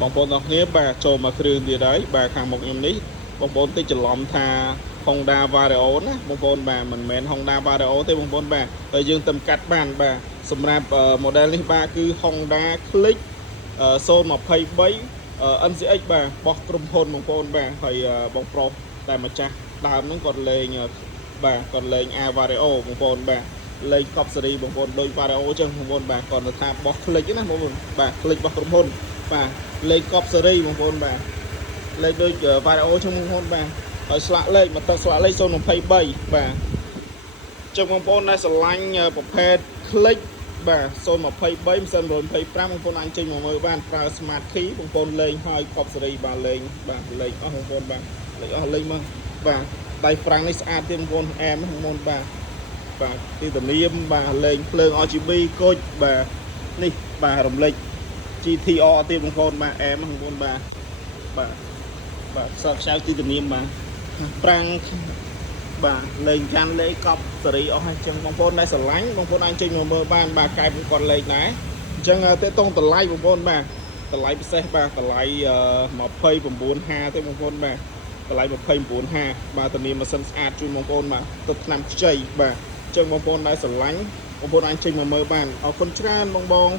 បងប្អូនទាំងគ្នាបាទចូលមកគ្រឿងទៀតហើយបាទខាងមុខខ្ញុំនេះបងប្អូនតិចច្រឡំថា Honda Vario ណាបងប្អូនបាទមិនមែន Honda Vario ទេបងប្អូនបាទហើយយើងទៅកាត់បានបាទសម្រាប់ model នេះបាទគឺ Honda Click 023 NCX បាទបោះក្រុមហ៊ុនបងប្អូនបាទហើយបងប្រុសតែម្ចាស់ដើមហ្នឹងគាត់លេងបាទគាត់លេង A Vario បងប្អូនបាទលេង Top Series បងប្អូនដូច Vario អញ្ចឹងបងប្អូនបាទគាត់ថាបោះ Click ណាបងប្អូនបាទ Click បោះក្រុមហ៊ុនបាទលេខកប់សេរីបងប្អូនបាទលេខដូច Vario ចឹងបងប្អូនបាទហើយស្លាកលេខមកទឹកស្លាកលេខ023បាទចឹងបងប្អូនដែលស្រឡាញ់ប្រភេទ Click បាទ023ម៉ាស៊ីន125បងប្អូនអាចចេញមកមើលបានប្រើ Smart Key បងប្អូនលេងហើយកប់សេរីបាទលេងបាទលេងអស់បងប្អូនបាទលេងអស់លេងមកបាទដៃប្រាំងនេះស្អាតទៀតបងប្អូនអែមបងប្អូនបាទបាទទីធានាមបាទលេងភ្លើង RGB គុជបាទនេះបាទរំលេចGTR ទៀតបងប្អូនបាទអែមបងប្អូនបាទបាទសើខ្ចៅទីធានាមបាទប្រាំងបាទលេងកាន់លេខកប់សេរីអស់ហើយអញ្ចឹងបងប្អូនដែលស្រឡាញ់បងប្អូនអាចចេញមកមើលបានបាទកែគាត់លេខដែរអញ្ចឹងតេតងតម្លៃបងប្អូនបាទតម្លៃពិសេសបាទតម្លៃ2950ទេបងប្អូនបាទតម្លៃ2950បាទធានាម៉ាស៊ីនស្អាតជួយបងប្អូនបាទទឹកថ្នាំខ្ចីបាទអញ្ចឹងបងប្អូនដែលស្រឡាញ់បងប្អូនអាចចេញមកមើលបានអរគុណច្រើនបង